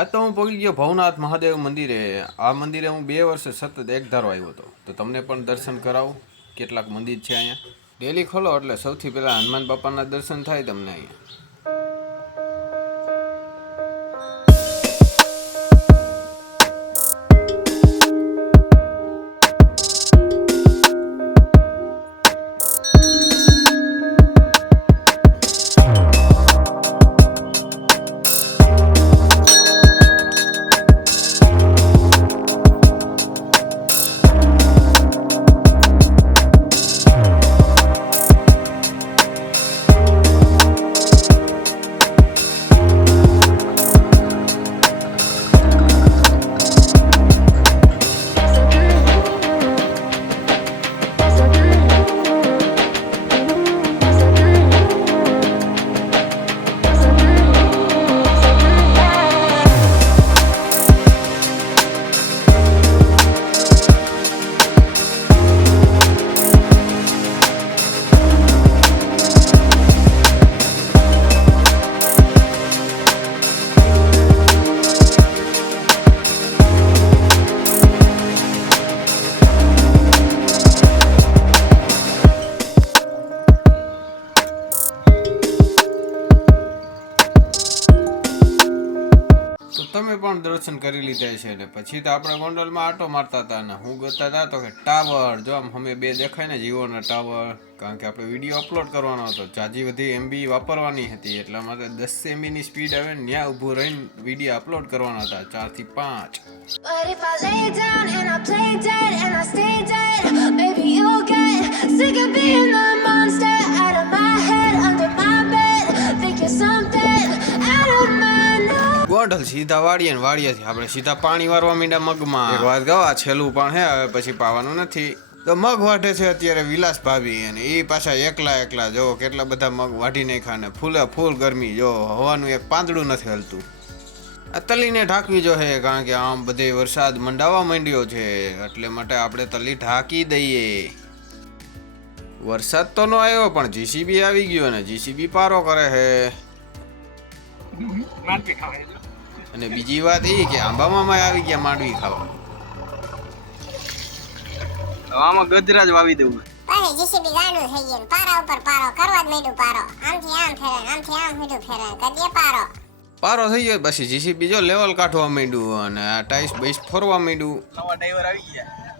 આજ તો હું પહોંચી ગયો ભવનાથ મહાદેવ મંદિરે. આ મંદિરે હું 2 વર્ષે સતત એક ધારો આવ્યો હતો, તો તમને પણ દર્શન કરાવું. કેટલાક મંદિર છે અહીંયા. ડેલી ખોલો એટલે સૌથી પહેલાં હનુમાન બાપાના દર્શન થાય તમને અહીંયા. તો તમે પણ દર્શન કરી લીધા છે ને પછી તો આપણે ગોંડલમાં આટો મારતા હતા ને હું ગતા હતા તો કે ટાવર જો આમ અમે બે દેખાય ને જીઓના ટાવર, કારણ કે આપણે વિડીયો અપલોડ કરવાનો હતો, જાજી બધી MB વાપરવાની હતી, એટલા માટે 10 MBની સ્પીડ આવે ને ત્યાં ઊભું રહીને વિડીયો અપલોડ કરવાના હતા 4 થી 5 ગોંડલ સીધા વાળીએ ને વાળીએથી આપણે સીધા પાણી વારવા માંડ્યા મગમાં. એક વાત કહો, આ છેલ્લું પણ હે, હવે પછી પાવાનું નથી. તો મગ વાઢે છે અત્યારે વિલાસ ભાભી, અને એ પાછા એકલા જો કેટલા બધા મગ વાઢી નાખ્યા ને ફૂલે ફૂલ ગરમી, જો હવાનું એક પાંદડું નથી હલતું. આ તલીને ઢાંકવી જો હે, કારણ કે આમ બધે વરસાદ મંડાવા માંડ્યો છે, એટલે માટે આપણે તલી ઢાંકી દઈએ. વરસાદ તો નો આવ્યો પણ જીસીબી આવી ગયો ને જીસીબી પારો કરે હે. અને બીજી વાત એ કે આંબા મામા આવી ગયા માંડવી ખાવા. આમાં ગજરા જ વાવી દેવું. પાણી જીસીબી ગાંડું થઈ ગયું, પારા ઉપર પારો કરવા જ માંડ્યું. પારો આમથી આમ ફેરે, આમથી આમ હીડું ફેરે, કદીએ પારો થઈ ગયો. પછી જીસીબી જો લેવલ કાઢવા માંડ્યું અને આ ટાઈસ બેસ ફરવા માંડ્યું. નવા ડ્રાઈવર આવી ગયા.